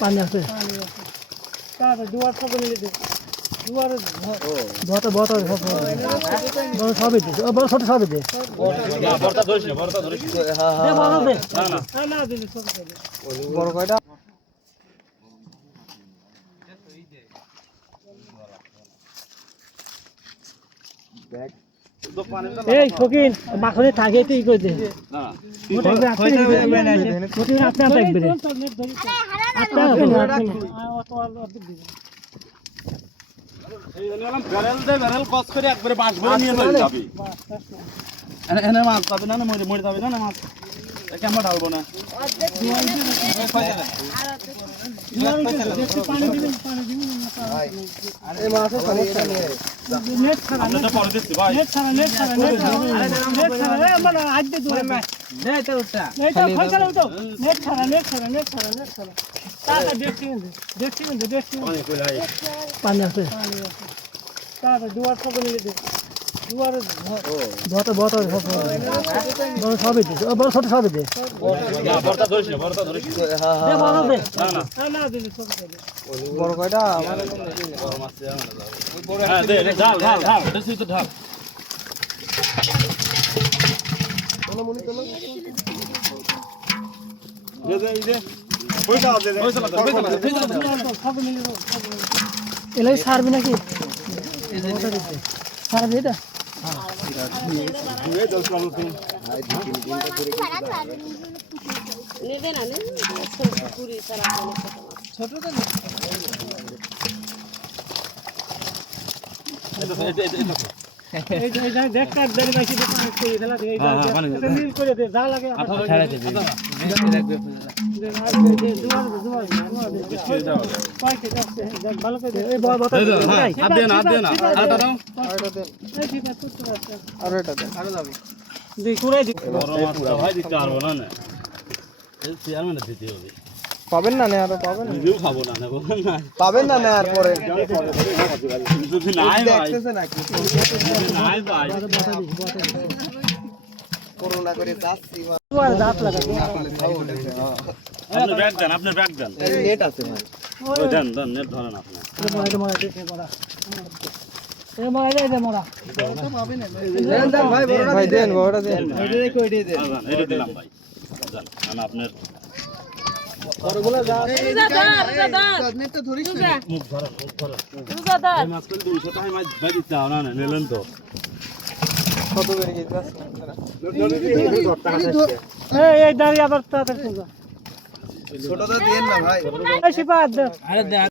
পানি আছে দুয়ার সকলে দুয়ার বড় সবই দিছে বড় ছোট সবই দে বড়টা ধরিস না বড়টা ধরিস না বড় দে না না দিলে ছোট দে বড় কয়টা ব্যাগ এই ফকির মাখনে থাকে তুই কই দে না আপনি আপনি দেখবেন এই নিলাম ব্যারেল কস করে একবারে বাঁশ ভরে নিয়ে যাবি এনে মাছ পাবে না মরে যাবে না মাছ কেমন ঢালবো না পানি দিবেন এই মাছ সমস্যা নেই নেট ছাড়া আমরা পরে দিচ্ছি ভাই নেট ছাড়া আমরা আজ দে দুই মাছ নেট উঠা নেট ফাইকার উঠো নেট ছাড়া তারা দেখছি পানি আছে তারা দুয়ার সকলে দে দুয়ার বড় সবই দে বড় ছোট সবই দে বড়টা ধরিস না বড়টা ধরিস দে বড় দে না না দিলে ছোট দে বড় কয়টা বড় মাছ হ্যাঁ দে ঢাল এটা সুই তো ঢাল এলাই ছাড়বি নাকি ছাড়বি এটা পাবেন না আর পাবেন খাবো না পাবেন না আর পরে যদি নাই ভাই দেখতেছেন নাকি নাই ভাই করোনা করে যাচ্ছি দাঁত লাগা আপনার ব্যাগ দেন নেট আছে ভাই ওই দেন নেট ধরেন আপনি ভাই দেন বড়টা দেন এটা দিলাম ভাই দেন আমি আপনার নেটটা ধরিস না মুখ ধরেন এই মাছ করে 200 টাকা মাছ ভাই দিতে হবে না নিলেন তো কত করে গেছে এই দাঁড়িয়ে আবার তাড়াতাড়ি ছোটটা দেন না ভাই আরে